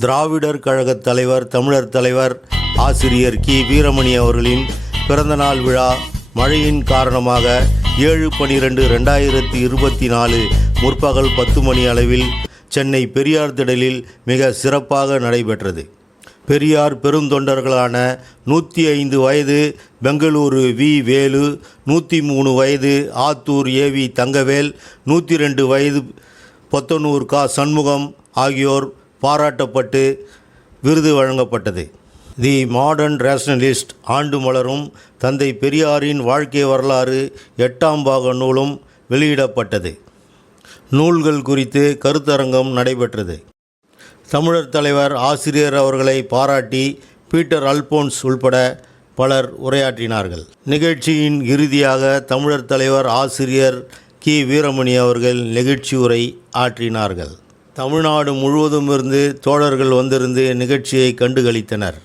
திராவிடர் கழக தலைவர் தமிழர் தலைவர் ஆசிரியர் கி. வீரமணி அவர்களின் பிறந்தநாள் விழா மழையின் காரணமாக ஏழு பனிரெண்டு ரெண்டாயிரத்தி இருபத்தி நாலு முற்பகல் பத்து மணி அளவில் சென்னை பெரியார் திடலில் மிக சிறப்பாக நடைபெற்றது. பெரியார் பெருந்தொண்டர்களான நூற்றி ஐந்து வயது பெங்களூரு வி. வேலு நூற்றி மூணு வயது ஆத்தூர் ஏவி தங்கவேல் நூற்றி ரெண்டு வயது பொத்தனூர் கா. சண்முகம் ஆகியோர் பாராட்டப்பட்டு விருது வழங்கப்பட்டது. தி மாடர்ன் ரேஷனலிஸ்ட் ஆண்டு மலரும் தந்தை பெரியாரின் வாழ்க்கை வரலாறு எட்டாம் பாக நூலும் வெளியிடப்பட்டது. நூல்கள் குறித்து கருத்தரங்கம் நடைபெற்றது. தமிழர் தலைவர் ஆசிரியர் அவர்களை பாராட்டி பீட்டர் அல்போன்ஸ் உள்பட பலர் உரையாற்றினார்கள். நிகழ்ச்சியின் இறுதியாக தமிழர் தலைவர் ஆசிரியர் கி. வீரமணி அவர்கள் நிகழ்ச்சி உரை ஆற்றினார்கள். தமிழ்நாடு முழுவதும் இருந்து தோழர்கள் வந்திருந்து நிகழ்ச்சியை கண்டுகளித்தனர்.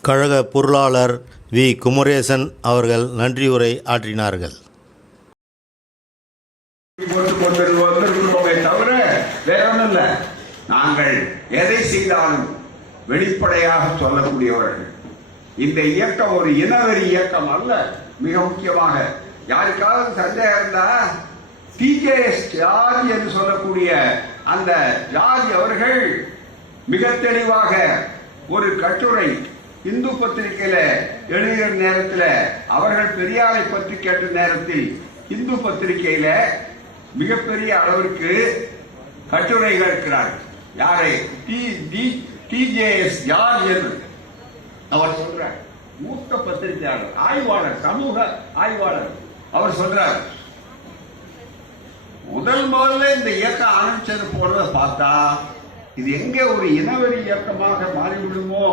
கழக பொருளாளர் வி. குமரேசன் அவர்கள் நன்றியுரை ஆற்றினார்கள். தவிர வேற நாங்கள் எதை செய்தாலும் வெளிப்படையாக சொல்லக்கூடியவர்கள். இந்த இயக்கம் ஒரு இனவெறி இயக்கம் அல்ல மிக முக்கியமாக. யாருக்காவது சந்தேகம் இருந்தா டிகேஎஸ் ஜார்ஜ் என்று சொல்லக்கூடிய அந்த ஜாதி அவர்கள் மிக தெளிவாக ஒரு கட்டுரை இந்து பத்திரிகையில எழுதுகிற நேரத்தில் அவர்கள் பெரியாரை பற்றி கேட்ட நேரத்தில் இந்து பத்திரிகையில மிகப்பெரிய அளவிற்கு கட்டுரைகள் இருக்கிறார் யாரை? டி டி டிஜேஎஸ் ஜார்ஜ் என்று. அவர் சொல்றார். மூத்த பத்திரிகையாளர் ஆய்வாளர் சமூக ஆய்வாளர். அவர் சொல்றார் முதல் முதல்ல இந்த இயக்கம் ஆரம்பிச்சது போறத பார்த்தா இது எங்கே ஒரு இனவெறி இயக்கமாக மாறிவிடுமோ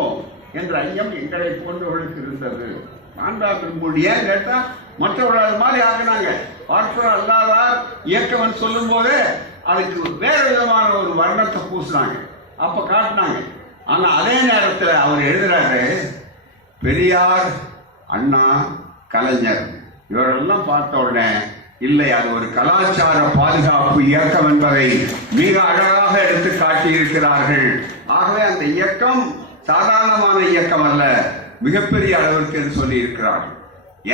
என்ற ஐயம் எங்களை போன்றவர்களுக்கு இருந்தது. மாண்பாபின் ஏன் கேட்டா மற்றவர்கள் அது மாதிரி ஆகினாங்க பார்ப்பனர் அல்லாதார் இயக்கம்னு சொல்லும் போதே அதுக்கு வேற விதமான ஒரு வர்ணத்தை பூசினாங்க. அப்ப காட்டினாங்க. ஆனா அதே நேரத்தில் அவர் எழுதுறாரு பெரியார் அண்ணா கலைஞர் இவரெல்லாம் பார்த்த உடனே இல்லை அது ஒரு கலாச்சார பாதுகாப்பு இயக்கம் என்பதை மிக அழகாக எடுத்து காட்டியிருக்கிறார்கள். ஆகவே அந்த இயக்கம் சாதாரணமான இயக்கம் அல்ல மிகப்பெரிய அளவிற்கு என்று சொல்லியிருக்கிறார்கள்.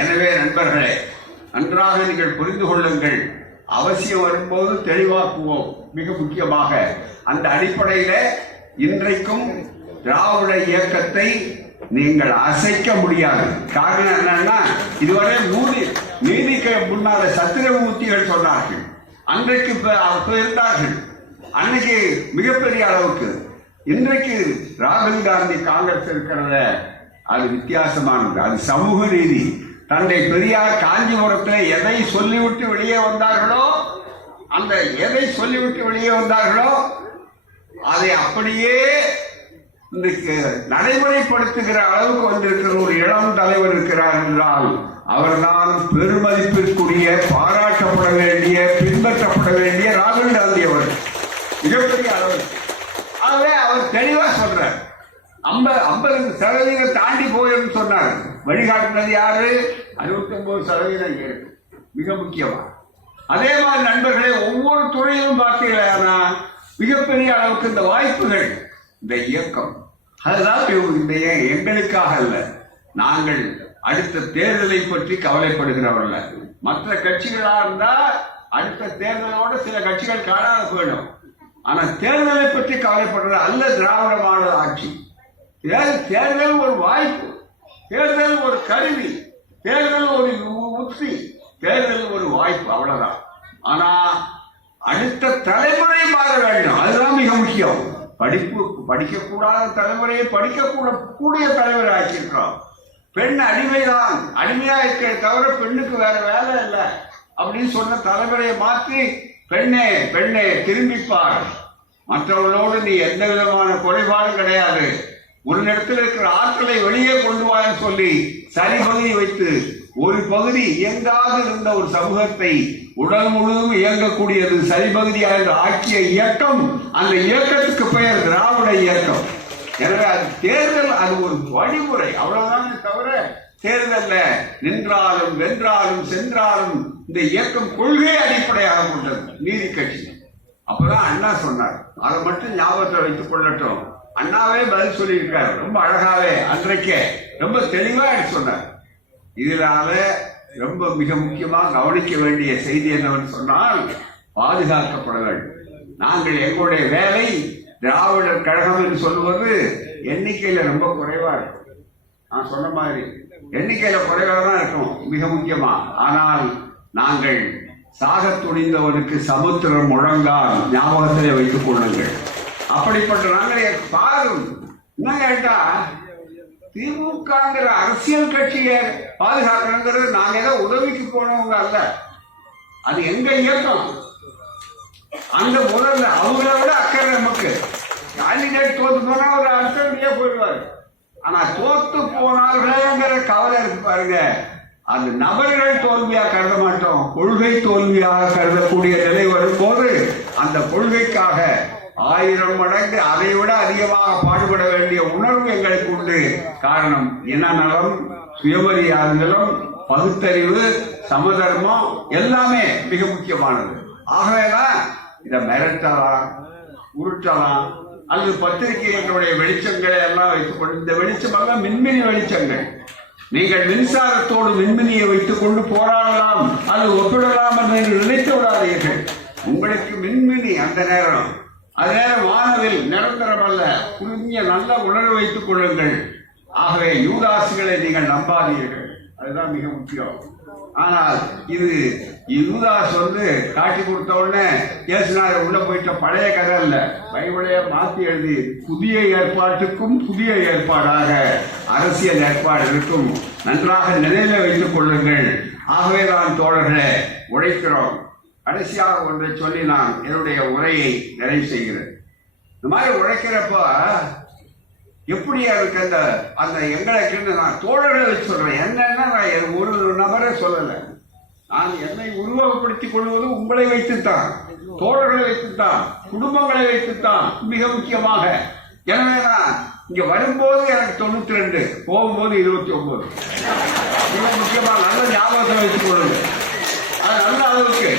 எனவே நண்பர்களே நன்றாக நீங்கள் புரிந்து கொள்ளுங்கள். அவசியம் வரும்போது தெளிவாக்குவோம் மிக முக்கியமாக. அந்த அடிப்படையில இன்றைக்கும் திராவிட இயக்கத்தை நீங்கள் அசைக்க முடியாது. காரணம் என்னன்னா இதுவரை மூடி நீதிக்கு முன்னால சத்திரமூர்த்திகள் சொன்னார்கள். அன்றைக்கு இப்ப- இருந்தார்கள். அன்னைக்கு மிகப்பெரிய அளவுக்கு. இன்றைக்கு ராகுல் காந்தி காங்கிரஸ் இருக்கிறத அது வித்தியாசமானது அது சமூக நீதி. தந்தை பெரியார் காஞ்சிபுரத்தில் எதை சொல்லிவிட்டு வெளியே வந்தார்களோ அந்த எதை சொல்லிவிட்டு வெளியே வந்தார்களோ அதை அப்படியே இன்றைக்கு நடைமுறைப்படுத்துகிற அளவுக்கு வந்திருக்கிற ஒரு இளம் தலைவர் இருக்கிறார் என்றால் அவர்தான் பெருமதிப்பிற்குரிய பாராட்டப்பட வேண்டிய பின்பற்றப்பட வேண்டிய ராகுல் காந்தி அவர் மிகப்பெரிய அளவு. ஆகவே அவர் தெளிவா சொல்றார். ஐம்பது ஐம்பது சதவீதம் தாண்டி போயிடும் சொன்னார். வழிகாட்டுனது யாரு? அறுபத்தி ஒன்பது சதவீதம் இருக்கு மிக முக்கியமா. அதே மாதிரி நண்பர்களே ஒவ்வொரு துறையிலும் பார்த்தீங்கன்னா மிகப்பெரிய அளவுக்கு இந்த வாய்ப்புகள் இந்த இயக்கம் அதுதான் இந்த எங்களுக்காக அல்ல. நாங்கள் அடுத்த தேர்தலை பற்றி கவலைப்படுகிறவர்கள் மற்ற கட்சிகளா இருந்தா அடுத்த தேர்தலோட சில கட்சிகள் காணாத போயிடும் ஆனா தேர்தலை பற்றி கவலைப்படுறது அல்ல திராவிட மாடல் ஆட்சி. தேர்தல் தேர்தல் ஒரு வாய்ப்பு. தேர்தல் ஒரு கருவி. தேர்தல் ஒரு உத்தி. தேர்தல் ஒரு வாய்ப்பு அவ்வளவுதான். ஆனா அடுத்த தலைமுறை மாற வேண்டும். அதுதான் மிக முக்கியம். படிப்பு படிக்கக்கூடாத தலைமுறையை படிக்கக்கூட கூடிய தலைவரை ஆக்கியிருக்கிறோம். பெண் அடிமைதான். அடிமையா இருக்கிற தவிர பெண்ணுக்கு வேற வேலை இல்லை. அப்படின்னு சொன்ன தலைமுறையை மாற்றி பெண்ணே பெண்ணே திரும்பிப்பார் மற்றவர்களோடு நீ எந்த விதமான குறைபாடும் கிடையாது. உன்னிடத்தில் இருக்கிற ஆற்றலை வெளியே கொண்டு வான்னு சொல்லி சரி பகுதி வைத்து ஒரு பகுதி இயங்காது இருந்த ஒரு சமூகத்தை உடல் முழுவதும் இயங்கக்கூடியது சரிபகுதியாக ஆக்கிய இயக்கம் அந்த இயக்கத்துக்கு பெயர் திராவிட இயக்கம். எனவே அது தேர்தல் அது ஒரு வழிமுறை. அவ்வளவுதான் தவிர தேர்தல்ல நின்றாலும் வென்றாலும் சென்றாலும் இந்த இயக்கம் கொள்கை அடிப்படையாக கொண்டது. நீதி கட்சி. அப்பதான் அண்ணா சொன்னார். அதை மட்டும் ஞாபகத்தை வைத்துக் கொள்ளட்டும். அண்ணாவே பதில் சொல்லியிருக்காரு. ரொம்ப அழகாவே அன்றைக்கே. ரொம்ப தெளிவா எடுத்து சொன்னார். இதனால ரொம்ப மிக முக்கியமாக கவனிக்க வேண்டிய செய்தி என்னவென்று சொன்னால் பாதுகாக்கப்பட வேண்டும். நாங்கள் எங்களுடைய வேலை திராவிடர் கழகம் என்று சொல்லுவது எண்ணிக்கையில ரொம்ப குறைவா இருக்கும். நான் சொன்ன மாதிரி எண்ணிக்கையில குறைவாக தான் இருக்கும் மிக முக்கியமா. ஆனால் நாங்கள் சாக துணிந்தவனுக்கு சமுத்திரம் முழங்கால் ஞாபகத்திலே வைத்துக் கொள்ளுங்கள். அப்படிப்பட்ட நாங்கள் பாரும். என்ன கேட்டா திமுகங்கிற அரசியல் கட்சியை பாதுகாக்கணுங்கிறது நாங்க ஏதோ உதவிக்கு போனவங்க அல்ல. அது எங்க இயக்கம்? அந்த முதல்ல அவங்கள விட அக்கறை நமக்கு. கேண்டிடேட் தோத்து போனா ஒரு அடுத்தபடியே போயிடுவாரு. ஆனா தோத்து போனார்களேங்கிற கவலை இருக்கு பாருங்க. அது நபர்கள் தோல்வியா கருத மாட்டோம். கொள்கை தோல்வியாக கருதக்கூடிய நிலை வரும்போது அந்த கொள்கைக்காக ஆயிரம் மடங்கு அதை விட அதிகமாக பாடுபட வேண்டிய உணர்வு எங்களுக்கு உண்டு. காரணம் இனநலம் சுயமரியாதைகளும் பகுத்தறிவு சமதர்மம் எல்லாமே மிக முக்கியமானது. ஆகவேதான் இதை மிரட்டலாம் உருட்டலாம் அல்லது பத்திரிகைகளுடைய வெளிச்சங்களை எல்லாம் வைத்துக் கொண்டு இந்த வெளிச்சம் எல்லாம் மின்மினி வெளிச்சங்கள். நீங்கள் மின்சாரத்தோடு மின்மினியை வைத்துக் கொண்டு போராடலாம் அல்லது ஒப்பிடலாம் என்று நினைத்து விடாதீர்கள். உங்களுக்கு மின்மினி அந்த நேரம் அதே வானவில் நிரந்தரமல்ல. அல்ல நல்ல உணர்வு வைத்துக் கொள்ளுங்கள். ஆகவே யூதாசுகளை நீங்கள் நம்பாதீர்கள். அதுதான் மிக முக்கியம். ஆனால் இது யூதாஸ் வந்து காட்டி கொடுத்த உடனே இயேசுநாதர் உள்ள போயிட்ட பழைய கதை இல்ல பைபிளைய மாத்தி எழுதி புதிய ஏற்பாட்டுக்கும் புதிய ஏற்பாடாக அரசியல் ஏற்பாடு இருக்கும் நன்றாக நினைவில் வைத்துக் கொள்ளுங்கள். ஆகவே தான் தோழர்களே உழைக்கிறோம். கடைசியாக ஒன்றை சொல்லி நான் என்னுடைய உரையை நிறைவு செய்கிறேன். இந்த மாதிரி உழைக்கிறப்ப எப்படி அதுக்கு அந்த அந்த எங்களுக்குன்னு நான் தோழர்களை வச்சு சொல்றேன். என்னன்னா நான் என் ஒரு நபரை சொல்லலை. நான் என்னை உருவகப்படுத்திக் கொள்வது உங்களை வைத்துத்தான். தோழர்களை வைத்துத்தான். குடும்பங்களை வைத்துத்தான். மிக முக்கியமாக. எனவே நான் இங்க வரும்போது எனக்கு தொண்ணூத்தி ரெண்டு போகும்போது இருபத்தி ஒன்பது மிக முக்கியமாக நல்ல ஞாபகத்தை வைத்துக் கொள்ளுங்க அது நல்ல அளவுக்கு.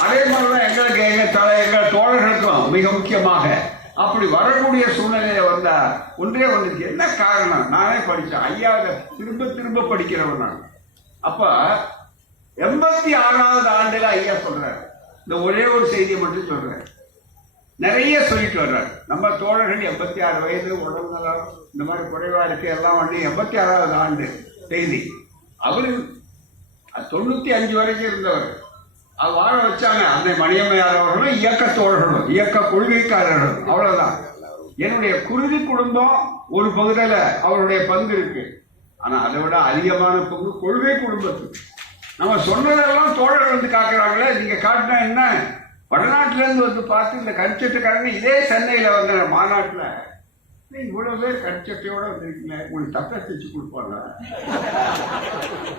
அதே மாதிரிதான் எங்களுக்கு எங்க தலை எங்கள் தோழர்களுக்கும் மிக முக்கியமாக அப்படி வரக்கூடிய சூழ்நிலையில வந்தா ஒன்றே ஒன்றுக்கு என்ன காரணம்? நானே படித்தேன் ஐயாவில் திரும்ப திரும்ப படிக்கிறவன் நான். அப்ப எண்பத்தி ஆறாவது ஆண்டுல ஐயா சொல்றாரு. இந்த ஒரே ஒரு செய்தியை மட்டும் சொல்றேன். நிறைய சொல்லிட்டு வர்றாரு. நம்ம தோழர்கள் எண்பத்தி ஆறு வயது உடல் நலம் இந்த மாதிரி குறைவா இருக்கு எல்லாம் வந்து எண்பத்தி ஆறாவது ஆண்டு செய்தி. அவரு தொண்ணூத்தி அஞ்சு வரைக்கும் இருந்தவர். அது வாழ வச்சாங்க. அன்னை மணியம்மையார் அவர்களும் இயக்க தோழர்களும் இயக்க கொள்கைக்காரர்களும் அவ்வளவுதான். என்னுடைய குருதி குடும்பம் ஒரு பகுதியில் அவருடைய பங்கு இருக்கு. ஆனா அதை விட அதிகமான பங்கு கொள்கை குடும்பத்துக்கு. நம்ம சொன்னதெல்லாம் தோழர் வந்து காக்குறாங்களே நீங்க காட்டினா என்ன? வடநாட்டுல இருந்து வந்து பார்த்து இந்த கரிச்சட்டுக்காரங்க இதே சென்னையில வந்த மாநாட்டுல. நீ இவ்வளவு பேர் கரிச்சட்டையோட வந்திருக்கீங்க. உங்களுக்கு தக்க தைச்சு கொடுப்பாங்க.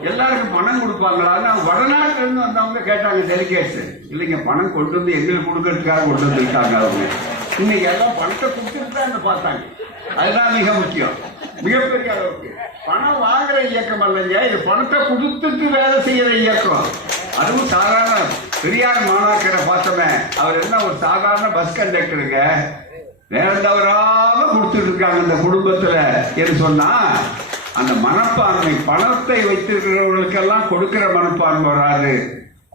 எல்லாருக்கும் பணம் கொடுப்பாங்களா? அவங்க வடநாட்டுல இருந்து வந்தவங்க கேட்டாங்க டெலிகேட்ஸ் இல்லைங்க பணம் கொண்டு வந்து எங்களுக்கு கொடுக்கறதுக்காக கொண்டு வந்திருக்காங்க அவங்க. இன்னைக்கு எல்லாம் பணத்தை கொடுத்துட்டு தான் பார்த்தாங்க. அதுதான் மிக முக்கியம். மிகப்பெரிய அளவுக்கு. பணம் வாங்குற இயக்கம் அல்லைங்க இது பணத்தை கொடுத்துட்டு வேலை செய்யற இயக்கம். அதுவும் சாதாரண பெரியார் மாணாக்கரை பார்த்தோமே அவர் என்ன ஒரு சாதாரண பஸ் கண்டக்டருங்க நேரம் தவறாம கொடுத்துட்டு இருக்காங்க இந்த குடும்பத்துல என்று சொன்னா அந்த மனப்பான்மை பணத்தை வைத்திருக்கிறவர்களுக்கெல்லாம் கொடுக்கிற மனப்பான்மை வராது.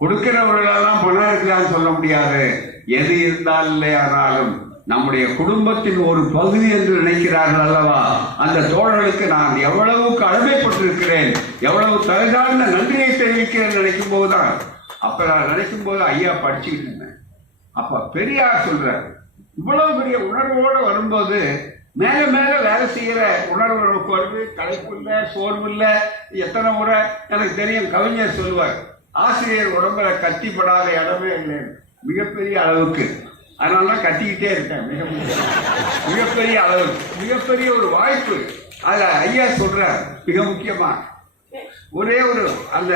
கொடுக்கிறவர்களெல்லாம் பணம் இருக்கலாம்னு சொல்ல முடியாது. எது இருந்தால் இல்லையானாலும் நம்முடைய குடும்பத்தின் ஒரு பகுதி என்று நினைக்கிறார்கள் அல்லவா? அந்த தோழர்களுக்கு நான் எவ்வளவு கடமைப்பட்டிருக்கிறேன் எவ்வளவு தகுதான நன்றியை தெரிவிக்கிறேன் நினைக்கும் போதுதான் அப்ப நான் நினைக்கும் போது ஐயா படிச்சுக்கிட்டு இருந்தேன். அப்ப பெரியார் சொல்றார் இவ்வளவு பெரிய உணர்வோடு வரும்போது மேல மேல வேலை செய்யற உணர்வு நமக்கு வருது களைப்பு இல்ல சோர்வு இல்ல எத்தனை முறை? எனக்கு தெரியும் கவிஞர் சொல்லுவார் ஆசிரியர் உடம்புல கட்டிப்படாத இடமே இல்லை மிகப்பெரிய அளவுக்கு. அதனால தான் கட்டிக்கிட்டே இருக்கேன் மிக மிகப்பெரிய அளவு மிகப்பெரிய ஒரு வாய்ப்பு. அதுல ஐயா சொல்றார் மிக முக்கியமா. ஒரே ஒரு அந்த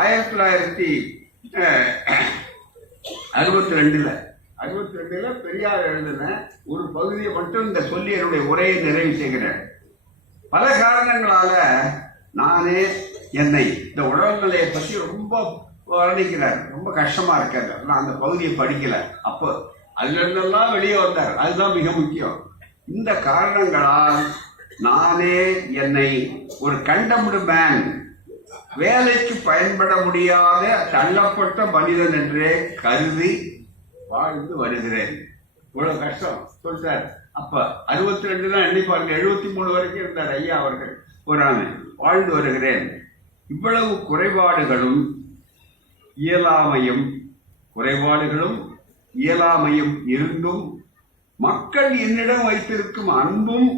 ஆயிரத்தி தொள்ளாயிரத்தி அறுபத்தி ரெண்டுல அறுபத்தி ரெண்டுல பெரியார் எழுதின ஒரு பகுதியை மட்டும் இந்த சொல்லி என்னுடைய உரையை நிறைவு செய்கிறேன். பல காரணங்களால நானே என்னை இந்த உடல்நிலையை பற்றி ரொம்ப வர்ணிக்கிறார். ரொம்ப கஷ்டமா இருக்காரு. நான் அந்த பகுதியை படிக்கல. அப்போ அதுலேருந்தெல்லாம் வெளியே வந்தார். அதுதான் மிக முக்கியம். இந்த காரணங்களால் நானே என்னை ஒரு கண்டம்டு மேன் வேலைக்கு பயன்பட முடியாத தள்ளப்பட்ட மனிதன் என்றே கருதி வாழ்ந்து வருகிறேன். இவ்வளவு கஷ்டம் சொல்லிட்டார் அப்ப அறுபத்தி ரெண்டு தான் எண்ணி பாருங்க எழுபத்தி மூணு வரைக்கும் இருந்தார் ஐயா அவர்கள். ஒரு வாழ்ந்து வருகிறேன். இவ்வளவு குறைபாடுகளும் இயலாமையும் குறைபாடுகளும் இயலாமையும் இருந்தும் மக்கள் என்னிடம் வைத்திருக்கும் அன்பும்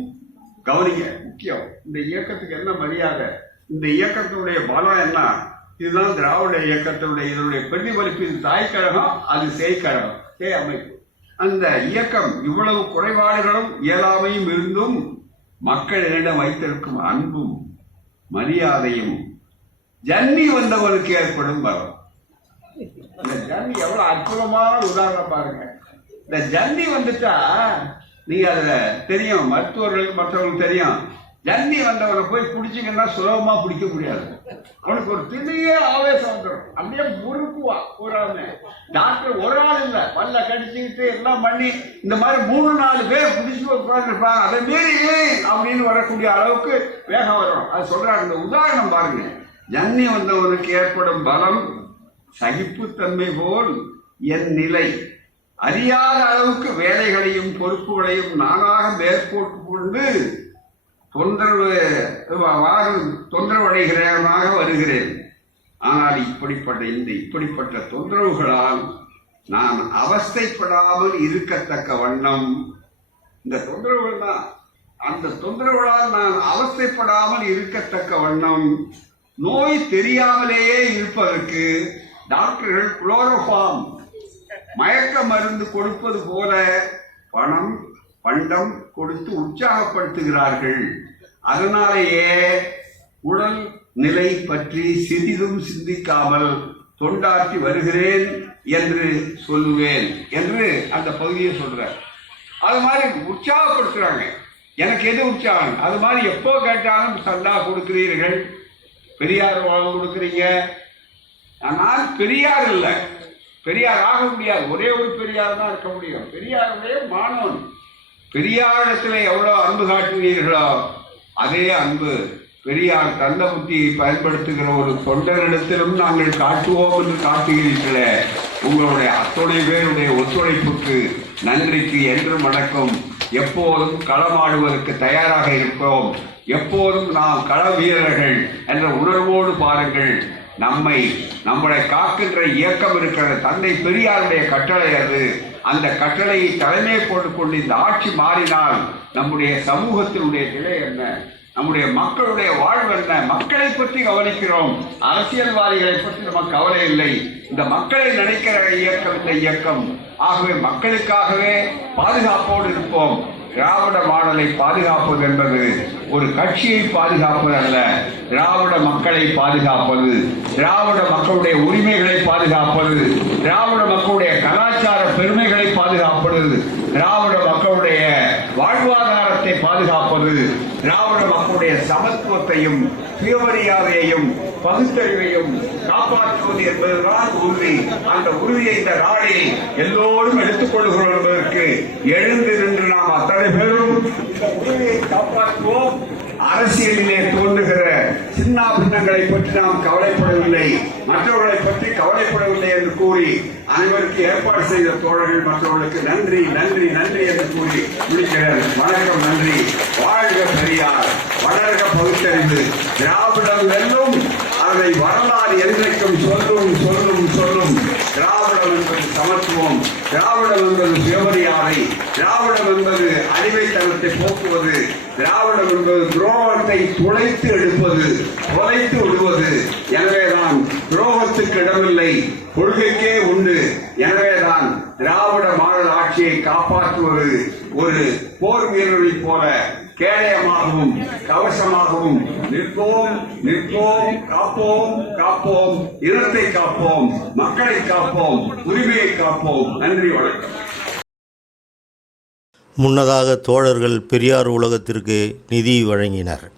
கவனிங்க முக்கியம். இந்த இயக்கத்துக்கு என்ன மரியாதை? இந்த இயக்கத்தினுடைய பலம் என்ன? இதுதான் திராவிட இயக்கத்தினுடைய இதனுடைய பிரதிபலிப்பின் தாய்க்கழகம் அது செய்கழகம் சே அமைப்பு. அந்த இயக்கம் இவ்வளவு குறைபாடுகளும் இயலாமையும் இருந்தும் மக்கள் என்னிடம் வைத்திருக்கும் அன்பும் மரியாதையும் ஜன்னி வந்தவனுக்கு ஏற்படும் பலம். இந்த ஜன்னி எவ்வளவு அற்புதமான உதாரணம் பாருங்க. இந்த ஜன்னி வந்துட்டா நீங்க அதுல தெரியும் மருத்துவர்களுக்கு மற்றவங்களுக்கு தெரியும். ஜன்னி வந்தவரை போய் பிடிச்சிங்கன்னா சுலபமா பிடிக்க முடியாது. அவனுக்கு ஒரு திடீர் ஆவேசம் வந்துடும். அப்படியே முறுக்குவா பூராமே. டாக்டர் ஒரு ஆள் இல்ல. பல்ல கடிச்சுக்கிட்டு எல்லாம் பண்ணி இந்த மாதிரி மூணு நாலு பேர் பிடிச்சி உட்காந்துருப்பாங்க அதை மீறி அப்படின்னு வரக்கூடிய அளவுக்கு வேகம் வரும். அது சொல்றாங்க இந்த உதாரணம் பாருங்க. ஜன்னி வந்தவனுக்கு ஏற்படும் பலம் சகிப்புத்தன்மை போல் என் நிலை. அறியாத அளவுக்கு வேலைகளையும் பொறுப்புகளையும் நானாக மேற்கொண்டு தொந்தரவு தொந்தரவு அடைகிறவனாக வருகிறேன். ஆனால் இப்படிப்பட்ட இந்த இப்படிப்பட்ட தொந்தரவுகளால் நான் அவஸ்தைப்படாமல் இருக்கத்தக்க வண்ணம் இந்த தொந்தரவுகள் தான். அந்த தொந்தரவுகளால் நான் அவஸ்தைப்படாமல் இருக்கத்தக்க வண்ணம் நோய் தெரியாமலேயே இருப்பதற்கு டாக்டர்கள் குளோரோஃபார்ம் மயக்க மருந்து கொடுப்பது போல பணம் பண்டம் கொடுத்து உற்சாகப்படுத்துகிறார்கள். அதனாலேயே உடல் நிலை பற்றி சிறிதும் சிந்திக்காமல் தொண்டாற்றி வருகிறேன் என்று சொல்லுவேன் என்று அந்த பகுதியை சொல்றார். அது மாதிரி உற்சாகப்படுத்துறாங்க. எனக்கு எது உற்சாகம்? அது மாதிரி எப்போ கேட்டாலும் சந்தா கொடுக்கிறீர்கள். பெரியார் வாழ கொடுக்குறீங்க. ஆனால் பெரியார் இல்லை. பெரியார் ஆக முடியாது. ஒரே ஒரு பெரியார் தான் இருக்க முடியும். பெரியாருடைய மாணவன். பெரியாரிடத்தில் எவ்வளோ அன்பு காட்டுவீர்களோ அதே அன்பு பெரியார் தந்த புத்தியை பயன்படுத்துகிற ஒரு தொண்டரிடத்திலும் நாங்கள் காட்டுவோம் என்று காட்டுகிறீர்களே. உங்களுடைய அத்துணை பேருடைய ஒத்துழைப்புக்கு நன்றிக்கு என்றும் வணக்கம். எப்போதும் களமாடுவதற்கு தயாராக இருப்போம் எப்போதும் நாம் கள வீரர்கள் என்ற உணர்வோடு பாருங்கள். நம்மை நம்மளை காக்கின்ற இயக்கம் இருக்கிற தந்தை பெரியாருடைய கட்டளை அது. அந்த கட்டளையை தலைமை போட்டு கொண்டு இந்த ஆட்சி மாறினால் நம்முடைய சமூகத்தினுடைய நிலை என்ன? நம்முடைய மக்களுடைய வாழ்வு என்ன? மக்களை பற்றி கவனிக்கிறோம். அரசியல்வாதிகளை பற்றி நமக்கு கவலை இல்லை. இந்த மக்களை நினைக்கிற இயக்கம் இந்த இயக்கம். ஆகவே மக்களுக்காகவே பாதுகாப்போடு இருப்போம். திராவிட மாடலை பாதுகாப்பது என்பது ஒரு கட்சியை பாதுகாப்பது அல்ல. திராவிட மக்களை பாதுகாப்பது. திராவிட மக்களுடைய உரிமைகளை பாதுகாப்பது. திராவிட மக்களுடைய கலாச்சார பெருமைகளை பாதுகாப்பது திராவிட மக்களுடைய வாழ்வாதாரத்தை பாதுகாப்பது திராவிட மக்களுடைய சமத்துவத்தையும் சுயமரியாதையையும் பகுத்தறிவையும் காப்பாற்றுவது என்பதுதான் உறுதி. அந்த உறுதியை இந்த நாளில் எல்லோரும் எடுத்துக்கொள்கிறோம் என்பதற்கு எழுந்து நின்று நாம் அத்தனை பேரும் இந்த உறுதியை காப்பாற்றுவோம். அரசியலிலே தோன்றுகிற சின்ன பின்னங்களை பற்றி நாம் கவலைப்படவில்லை. மற்றவர்களை பற்றி கவலைப்படவில்லை என்று கூறி அனைவருக்கு ஏற்பாடு செய்த தோழர்கள் மற்றவர்களுக்கு நன்றி நன்றி நன்றி என்று கூறி முடிக்கிறேன். வணக்கம் நன்றி. வாழ்க பெரியார். வளர்க பகுத்தறிவு. திராவிடம் வெல்லும் அதை வரலாறு என்றைக்கும் சொல்லும் சொல்லும் சொல்லும். திராவிடம் என்பது சமத்துவம். திராவிடம் என்பது சுயமரியாதை. திராவிடம் என்பது அடிமைத்தனத்தை போக்குவது. திராவிடம் என்பது துரோகத்தை துளைத்து எடுப்பது தொலைத்து விடுவது. துரோகத்துக்கு கொள்கைக்கே உண்டு. எனவேதான் திராவிட மாடல் ஆட்சியை காப்பாற்றுவது ஒரு போர் வீரரைப் போல. கேடயமாகவும் கவசமாகவும் நிற்போம் நிற்போம் காப்போம் காப்போம். இனத்தை காப்போம் மக்களை காப்போம் உரிமையை காப்போம். நன்றி வணக்கம். முன்னதாக தோழர்கள் பெரியார் உலகத்திற்கு நிதி வழங்கினர்.